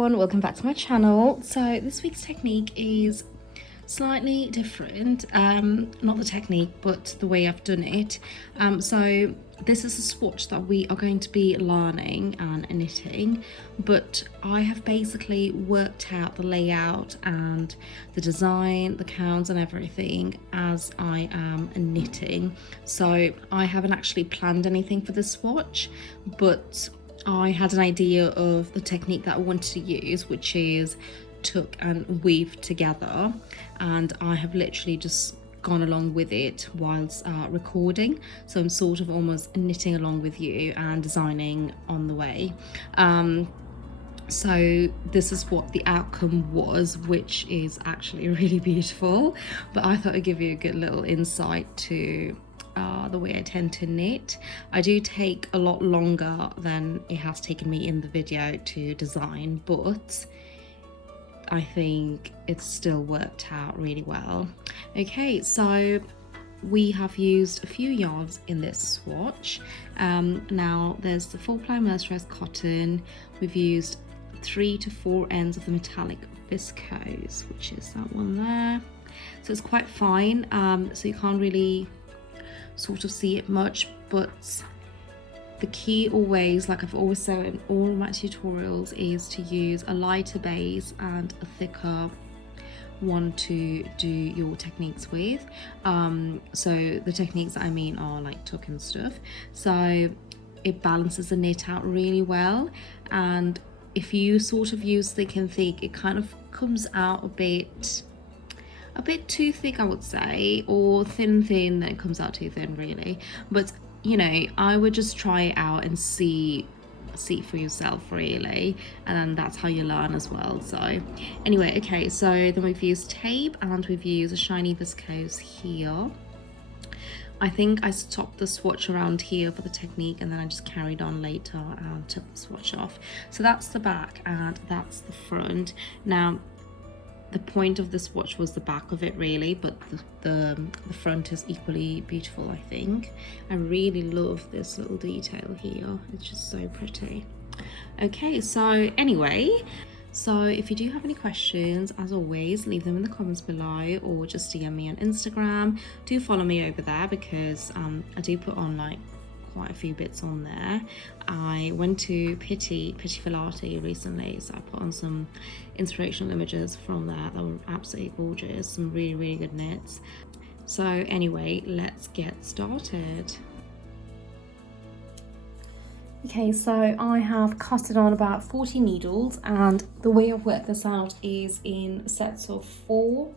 everyone, welcome back to my channel. So this week's technique is slightly different, not the technique but the way I've done it. So this is a swatch that we are going to be learning and knitting, but I have basically worked out the layout and the design, the counts and everything as I am knitting. So I haven't actually planned anything for this swatch, but I had an idea of the technique that I wanted to use, which is tuck and weave together, and I have literally just gone along with it whilst recording, so I'm sort of almost knitting along with you and designing on the way. So this is what the outcome was, which is actually really beautiful, but I thought I'd give you a good little insight to the way I tend to knit. I do take a lot longer than it has taken me in the video to design, but I think it's still worked out really well. Okay, so we have used a few yarns in this swatch. Now there's the 4-ply mercerized cotton. We've used 3 to 4 ends of the metallic viscose, which is that one there. So it's quite fine, so you can't really sort of see it much, but the key always, like I've always said in all of my tutorials, is to use a lighter base and a thicker one to do your techniques with. So the techniques that I mean are like tuck and stuff, so it balances the knit out really well. And if you sort of use thick and thick, it kind of comes out a bit too thick, I would say, or thin, then it comes out too thin really. But you know, I would just try it out and see for yourself really, and that's how you learn as well. So anyway, okay, so then we've used tape and we've used a shiny viscose here. I think I stopped the swatch around here for the technique, and then I just carried on later and took the swatch off. So that's the back and that's the front. Now the point of the swatch was the back of it really, but the front is equally beautiful, I think. I really love this little detail here, it's just so pretty. Okay, so anyway, so if you do have any questions, as always, leave them in the comments below or just DM me on Instagram. Do follow me over there because I do put on like quite a few bits on there. I went to Pitti Filati recently, so I put on some inspirational images from there that were absolutely gorgeous, some really good knits. So anyway, let's get started. Okay, so I have cutted on about 40 needles, and the way I've worked this out is in sets of 4,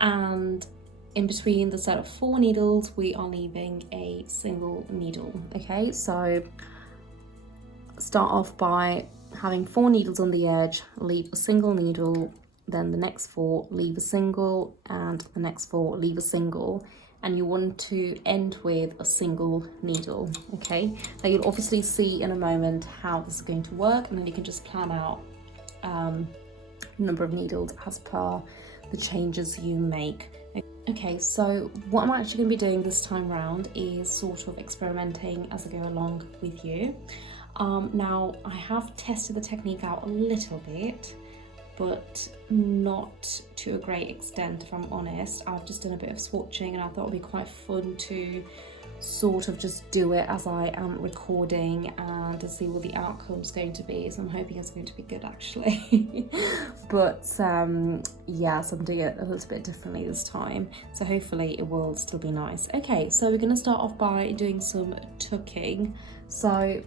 and in between the set of 4 needles we are leaving a single needle. Okay, so start off by having 4 needles on the edge, leave a single needle, then the next 4 leave a single, and the next 4 leave a single, and you want to end with a single needle. Okay, now you'll obviously see in a moment how this is going to work, and then you can just plan out number of needles as per the changes you make. Okay, so what I'm actually going to be doing this time round is sort of experimenting as I go along with you. Now I have tested the technique out a little bit, but not to a great extent if I'm honest. I've just done a bit of swatching and I thought it would be quite fun to sort of just do it as I am recording and to see what the outcome's going to be. So I'm hoping it's going to be good actually. But yeah, so I'm doing it a little bit differently this time, so hopefully it will still be nice. Okay, so we're going to start off by doing some tucking. So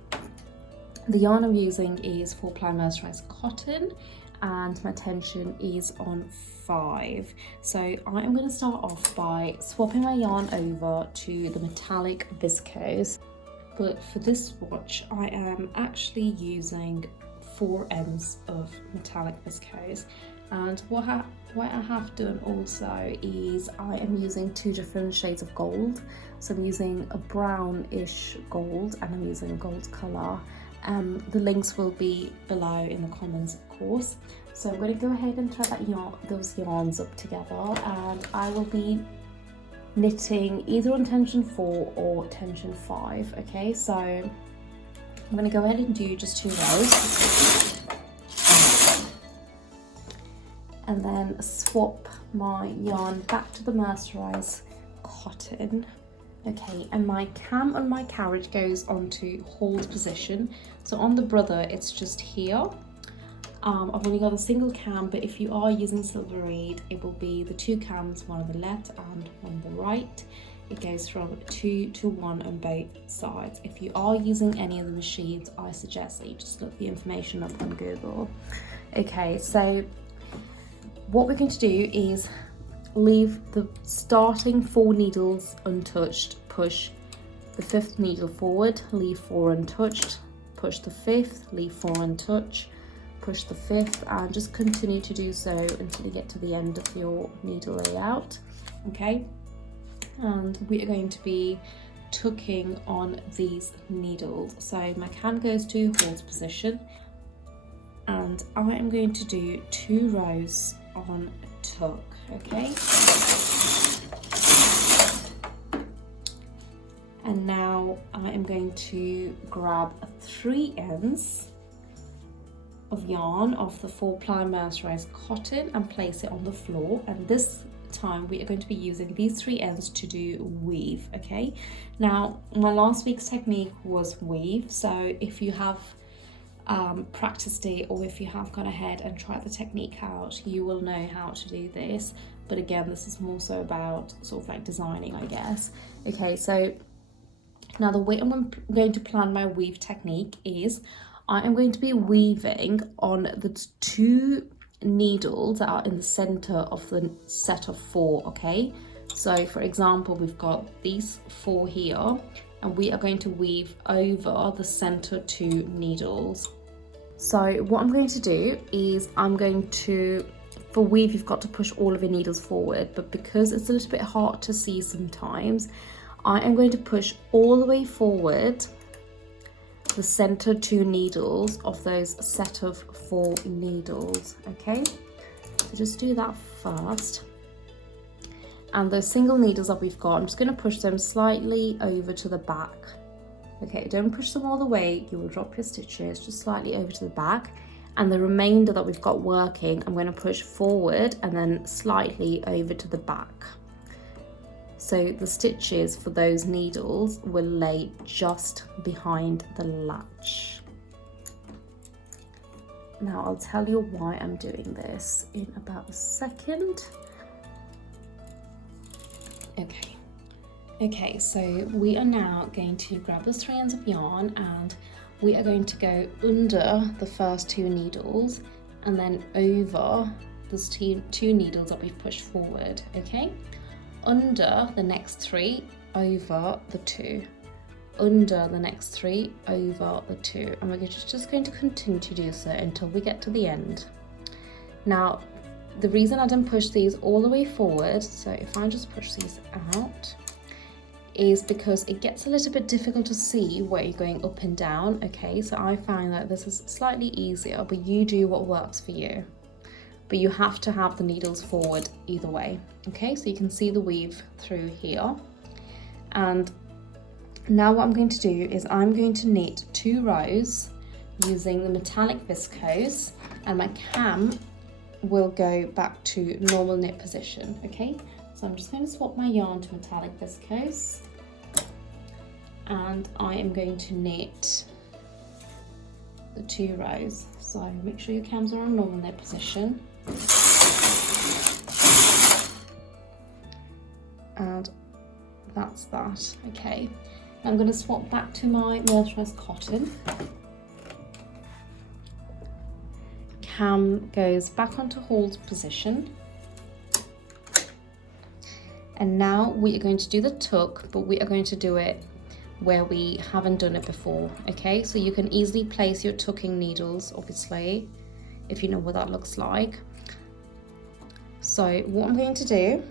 the yarn I'm using is 4-ply mercerized cotton, and my tension is on 5. So I am going to start off by swapping my yarn over to the metallic viscose, but for this swatch I am actually using 4 ends of metallic viscose. And what I have done also is I am using 2 different shades of gold. So I'm using a brownish gold and I'm using a gold colour. The links will be below in the comments, of course. So I'm going to go ahead and thread those yarns up together, and I will be knitting either on tension 4 or tension 5. Okay, so I'm going to go ahead and do just 2 rows. and then swap my yarn back to the mercerized cotton. Okay, and my cam on my carriage goes onto hold position. So on the brother, it's just here. I've only got a single cam, but if you are using silver reed, it will be the 2 cams, one on the left and one on the right. It goes from 2 to 1 on both sides. If you are using any of the machines, I suggest that you just look the information up on Google. Okay, so what we're going to do is leave the starting 4 needles untouched, push the 5th needle forward, leave 4 untouched, push the 5th, leave 4 untouched, push the 5th, and just continue to do so until you get to the end of your needle layout. Okay, and we are going to be tucking on these needles. So my cam goes to hold position, and I am going to do 2 rows on tuck. Okay, and now I am going to grab 3 ends of yarn of the 4-ply mercerized cotton and place it on the floor, and this time we are going to be using these 3 ends to do weave. Okay, now my last week's technique was weave, so if you have practiced it, or if you have gone ahead and tried the technique out, you will know how to do this. But again, this is more so about sort of like designing, I guess. Okay, so now the way I'm going to plan my weave technique is I am going to be weaving on the 2 needles that are in the center of the set of 4. Okay, so for example, we've got these 4 here, and we are going to weave over the center 2 needles. So what I'm going to do is for weave, you've got to push all of your needles forward, but because it's a little bit hard to see sometimes, I am going to push all the way forward the center 2 needles of those set of 4 needles. Okay, so just do that first. And those single needles that we've got, I'm just going to push them slightly over to the back. Okay, don't push them all the way, you will drop your stitches, just slightly over to the back. And the remainder that we've got working, I'm going to push forward and then slightly over to the back. So the stitches for those needles will lay just behind the latch. Now I'll tell you why I'm doing this in about a second. Okay, so we are now going to grab those 3 ends of yarn, and we are going to go under the first 2 needles and then over those 2 needles that we've pushed forward. Okay, under the next 3, over the 2, under the next 3, over the 2, and we're just going to continue to do so until we get to the end. Now, the reason I didn't push these all the way forward, so if I just push these out, is because it gets a little bit difficult to see where you're going up and down. Okay, so I find that this is slightly easier, but you do what works for you. But you have to have the needles forward either way. Okay, so you can see the weave through here. And now what I'm going to do is I'm going to knit 2 rows using the metallic viscose, and my cam will go back to normal knit position. Okay, so I'm just going to swap my yarn to metallic viscose, and I am going to knit the 2 rows. So make sure your cams are on normal knit position. And that's that. Okay, I'm going to swap back to my mercerized cotton. Cam goes back onto hold position. And now we are going to do the tuck, but we are going to do it where we haven't done it before. Okay, so you can easily place your tucking needles, obviously, if you know what that looks like. So what I'm going to do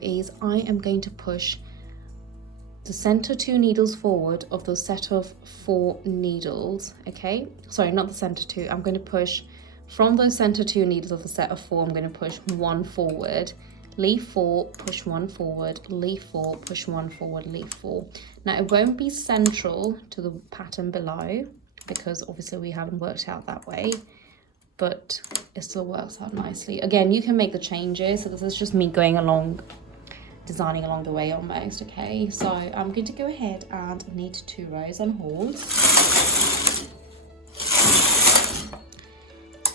is I am going to push the center 2 needles forward of the set of 4 needles. Okay, sorry, not the center 2. I'm going to push from those center 2 needles of the set of 4. I'm going to push 1 forward, leave 4, push 1 forward, leave 4, push 1 forward, leave 4. Now it won't be central to the pattern below because obviously we haven't worked out that way, but it still works out nicely. Again, you can make the changes, so this is just me going along, designing along the way almost. Okay, so I'm going to go ahead and knit 2 rows and hold.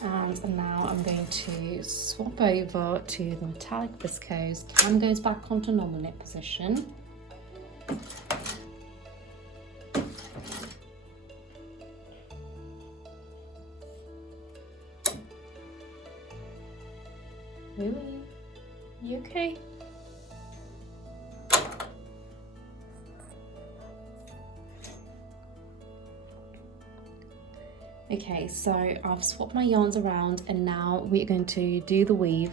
And now I'm going to swap over to the metallic viscose. Cam goes back onto normal knit position. Lily, you okay? Okay, so I've swapped my yarns around and now we're going to do the weave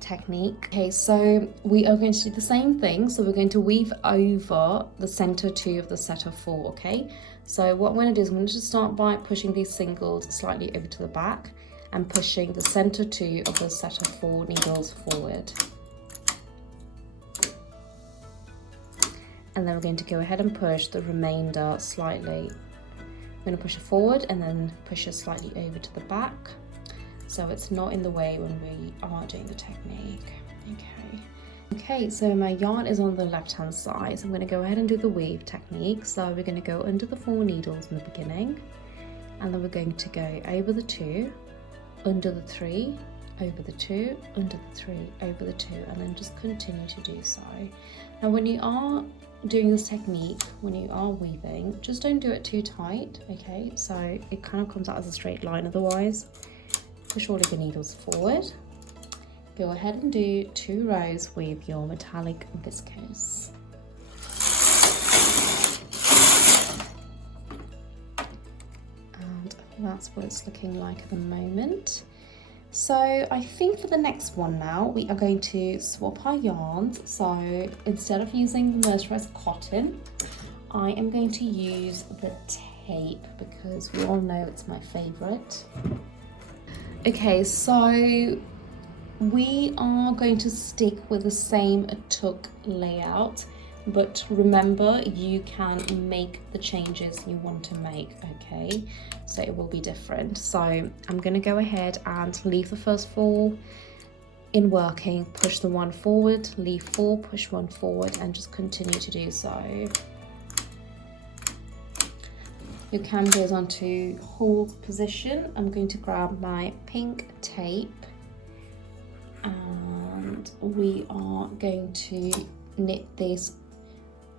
technique. Okay, so we are going to do the same thing. So we're going to weave over the center 2 of the set of 4, okay? So what I'm going to do is I'm going to start by pushing these singles slightly over to the back and pushing the center 2 of the set of 4 needles forward. And then we're going to go ahead and push the remainder slightly. I'm going to push it forward and then push it slightly over to the back, so it's not in the way when we are doing the technique. Okay, so my yarn is on the left hand side, so I'm going to go ahead and do the weave technique. So we're going to go under the 4 needles in the beginning, and then we're going to go over the 2, under the 3, over the 2, under the 3, over the 2, and then just continue to do so. Now when you are doing this technique, when you are weaving, just don't do it too tight, okay? So it kind of comes out as a straight line otherwise. Push all of your needles forward. Go ahead and do 2 rows with your metallic viscose. And that's what it's looking like at the moment. So I think for the next one now, we are going to swap our yarns. So instead of using the mercerized cotton, I am going to use the tape because we all know it's my favorite. Okay, so we are going to stick with the same tuck layout, but remember you can make the changes you want to make, okay? So it will be different. So I'm going to go ahead and leave the first 4 in working, push the 1 forward, leave 4, push 1 forward, and just continue to do so. Your cam goes on to hold position. I'm going to grab my pink tape and we are going to knit this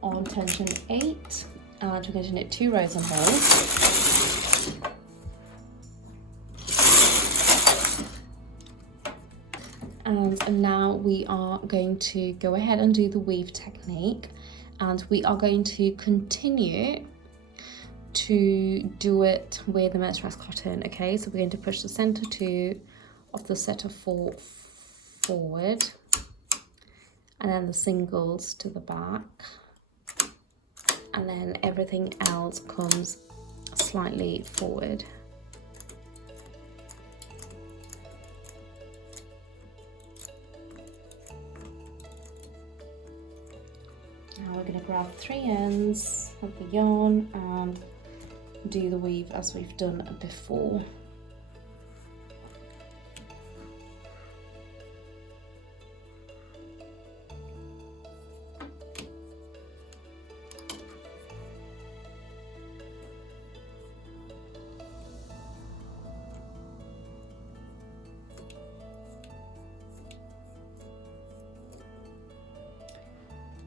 on tension 8, and we're going to knit 2 rows and hold. And now we are going to go ahead and do the weave technique, and we are going to continue to do it with the mercerized cotton, okay? So we're going to push the center 2 of the set of 4 forward, and then the singles to the back, and then everything else comes slightly forward. Now we're going to grab 3 ends of the yarn and do the weave as we've done before.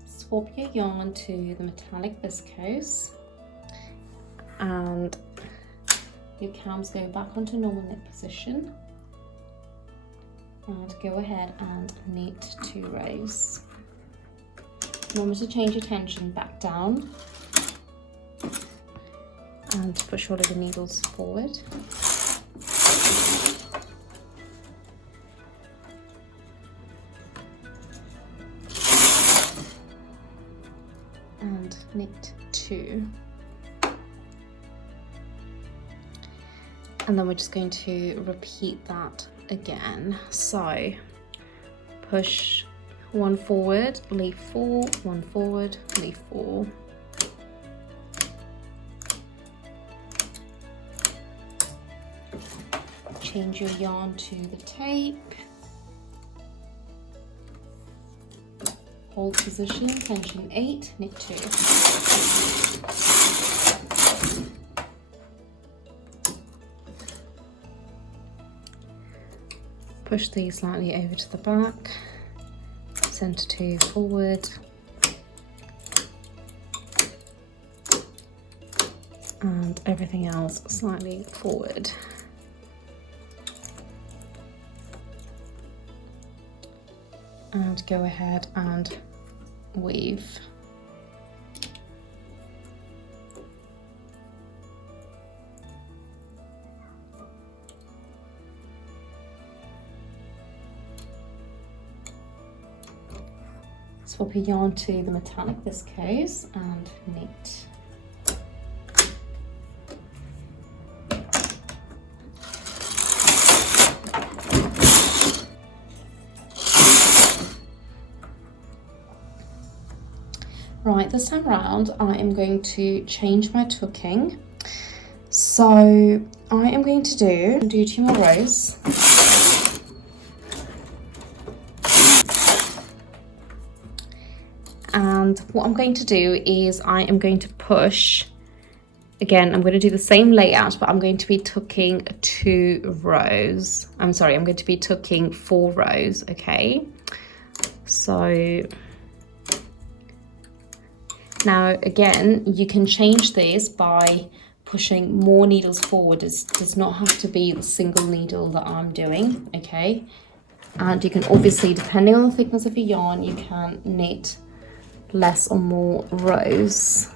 Swap your yarn to the metallic viscose, and your cams go back onto normal knit position, and go ahead and knit 2 rows. Remember to change your tension back down and push all of the needles forward. And knit 2, and then we're just going to repeat that again. So push 1 forward, leave 4, 1 forward, leave 4. Change your yarn to the tape. Hold position, tension 8, knit 2. Push these slightly over to the back, center 2 forward, and everything else slightly forward. And go ahead and weave. Swap your yarn to the metallic viscose and knit. Right, this time around I am going to change my tucking. So I am going to do 2 more rows. And what I'm going to do is I am going to push, again, I'm going to do the same layout, but I'm going to be tucking 2 rows. I'm sorry, I'm going to be tucking 4 rows, okay? So now again, you can change this by pushing more needles forward. It does not have to be the single needle that I'm doing, okay? And you can obviously, depending on the thickness of your yarn, you can knit less or more rows.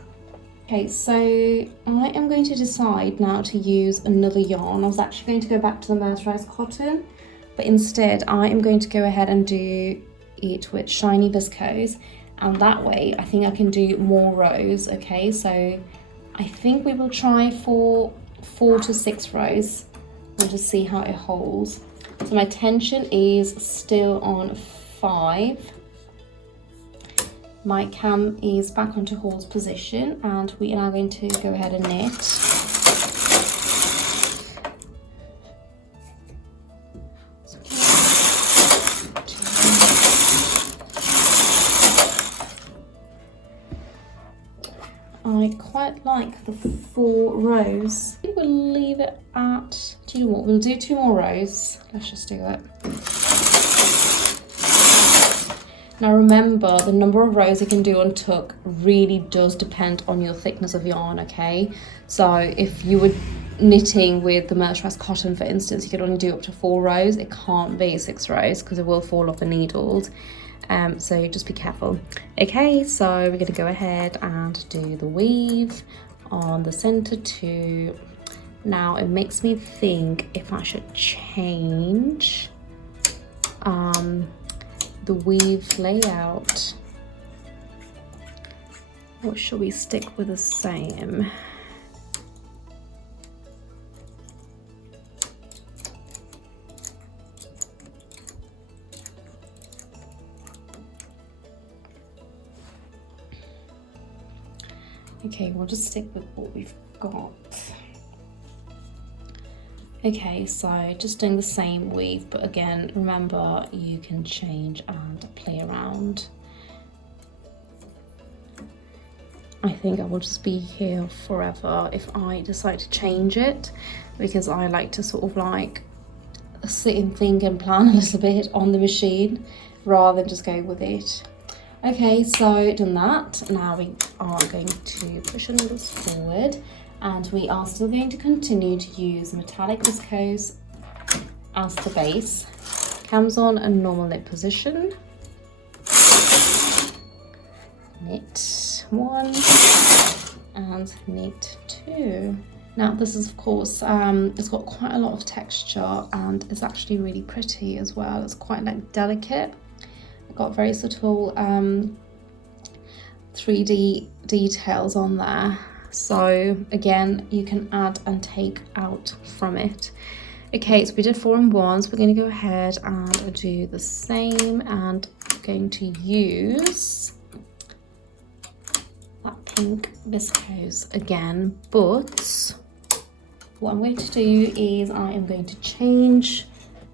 Okay, so I am going to decide now to use another yarn. I was actually going to go back to the mercerized cotton, but instead I am going to go ahead and do it with shiny viscose, and that way I think I can do more rows. Okay, so I think we will try for 4 to 6 rows and just see how it holds. So my tension is still on 5. My cam is back onto horse position, and we are now going to go ahead and knit. I quite like the 4 rows. I think we'll leave it at, do you know what, we'll do 2 more rows. Let's just do it. Now remember, the number of rows you can do on tuck really does depend on your thickness of yarn, okay? So if you were knitting with the mercerized cotton, for instance, you could only do up to 4 rows. It can't be 6 rows because it will fall off the needles. So just be careful. Okay, so we're gonna go ahead and do the weave on the center 2. Now it makes me think if I should change the weave layout, or should we stick with the same? Okay, we'll just stick with what we've got. Okay, so just doing the same weave, but again, remember you can change and play around. I think I will just be here forever if I decide to change it, because I like to sort of like sit and think and plan a little bit on the machine rather than just go with it. Okay, so done that. Now we are going to push the needles forward, and we are still going to continue to use metallic viscose as the base. Cams on a normal knit position. Knit 1 and knit 2. Now this is, of course, it's got quite a lot of texture and it's actually really pretty as well. It's quite like delicate. It's got very subtle 3D details on there. So again, you can add and take out from it. Okay, so we did 4 in 1, so we're going to go ahead and do the same, and I'm going to use that pink viscose again, but what I'm going to do is I am going to change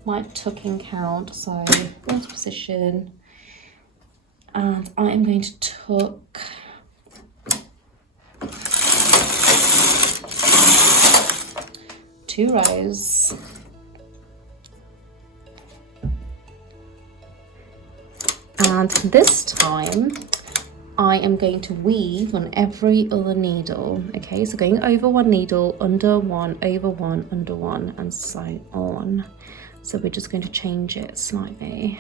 my tucking count, so last position, and I am going to tuck 2 rows. And this time I am going to weave on every other needle. Okay, so going over 1 needle, under 1, over 1, under 1, and so on. So we're just going to change it slightly.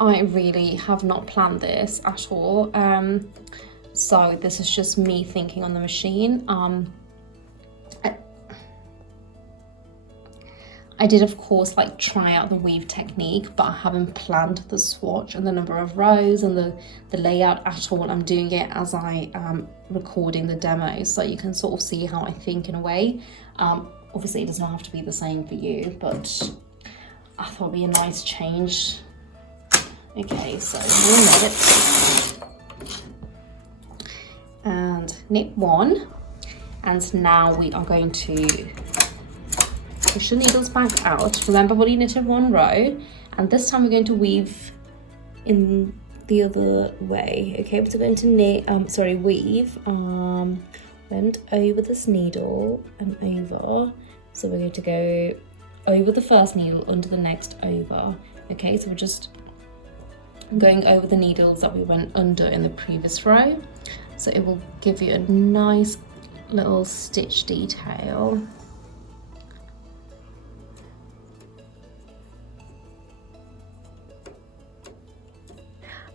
I really have not planned this at all. So this is just me thinking on the machine. I did, of course, like try out the weave technique, but I haven't planned the swatch and the number of rows and the layout at all. I'm doing it as I am recording the demo, so you can sort of see how I think in a way. Obviously, it does not have to be the same for you, but I thought it'd be a nice change. Okay, so we'll knit and knit 1, and now we are going to push the needles back out. Remember, I've only knitted 1 row, and this time we're going to weave in the other way. Okay, so we're going to knit, weave, bend over this needle and over. So we're going to go over the first needle, under the next, over. Okay, so we're just going over the needles that we went under in the previous row. So it will give you a nice little stitch detail.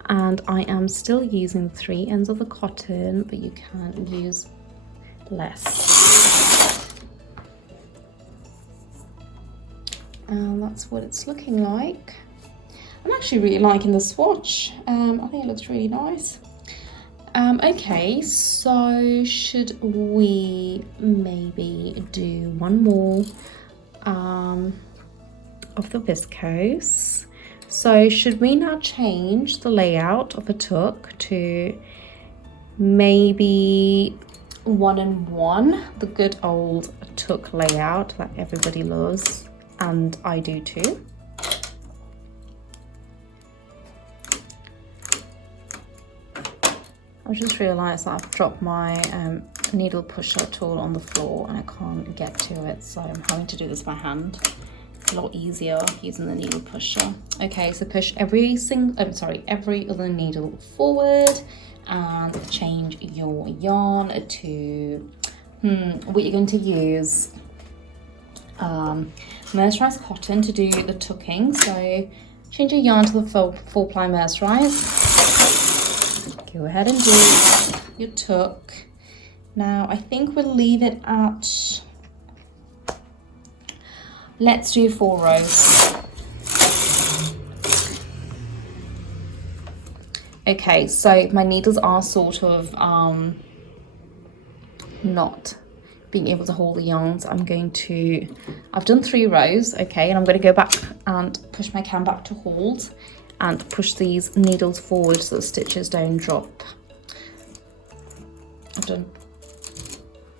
And I am still using 3 ends of the cotton, but you can use less. And that's what it's looking like. I'm actually really liking the swatch. I think it looks really nice. Okay, so should we maybe do 1 more of the viscose? So should we now change the layout of a tuck to maybe 1 in 1, the good old tuck layout that everybody loves, and I do too. I just realised that I've dropped my needle pusher tool on the floor and I can't get to it, so I'm having to do this by hand. A lot easier using the needle pusher. Okay, so push every other needle forward and change your yarn to what you're going to use. Mercerized cotton to do the tucking. So change your yarn to the 4-ply mercerized. Go ahead and do your tuck. Now I think we'll leave it at, let's do 4 rows. Okay, so my needles are sort of not being able to hold the yarns. I've done 3 rows, okay, and I'm going to go back and push my cam back to hold and push these needles forward so the stitches don't drop. I've done,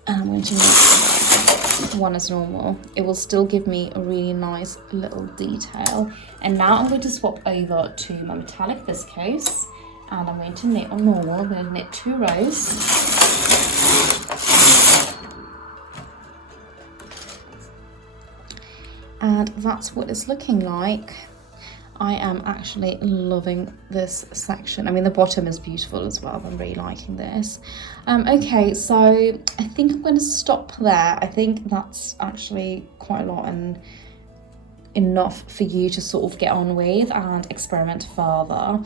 and I'm going to make 1 as normal. It will still give me a really nice little detail. And now I'm going to swap over to my metallic viscose, and I'm going to knit on normal. I'm going to knit 2 rows. And that's what it's looking like. I am actually loving this section. I mean, the bottom is beautiful as well. I'm really liking this. Okay, so I think I'm going to stop there. I think that's actually quite a lot and enough for you to sort of get on with and experiment further.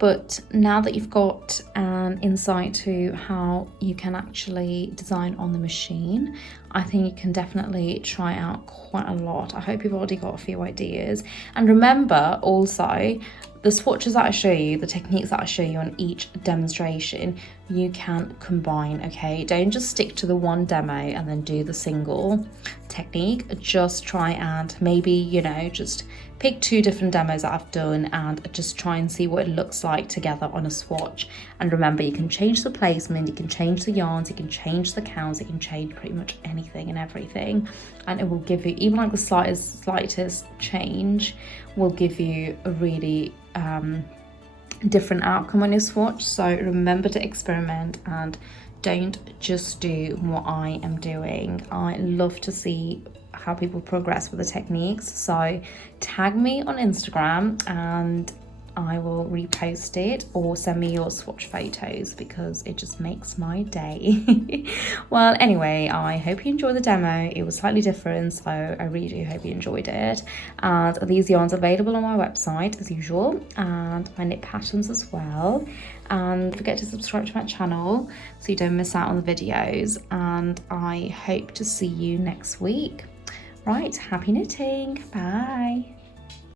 But now that you've got an insight to how you can actually design on the machine, I think you can definitely try out quite a lot. I hope you've already got a few ideas. And remember also, the swatches that I show you, the techniques that I show you on each demonstration, you can combine, okay? Don't just stick to the one demo and then do the single technique. Just try and maybe, you know, just pick 2 different demos that I've done and just try and see what it looks like together on a swatch. And remember, you can change the placement, you can change the yarns, you can change the counts, you can change pretty much anything and everything, and it will give you, even like the slightest change will give you a really different outcome on your swatch. So remember to experiment and don't just do what I am doing. I love to see how people progress with the techniques, so tag me on Instagram and I will repost it, or send me your swatch photos because it just makes my day. Well, anyway, I hope you enjoyed the demo. It was slightly different, so I really do hope you enjoyed it. And these yarns are available on my website as usual, and my knit patterns as well. And don't forget to subscribe to my channel so you don't miss out on the videos, and I hope to see you next week. Right, happy knitting, bye.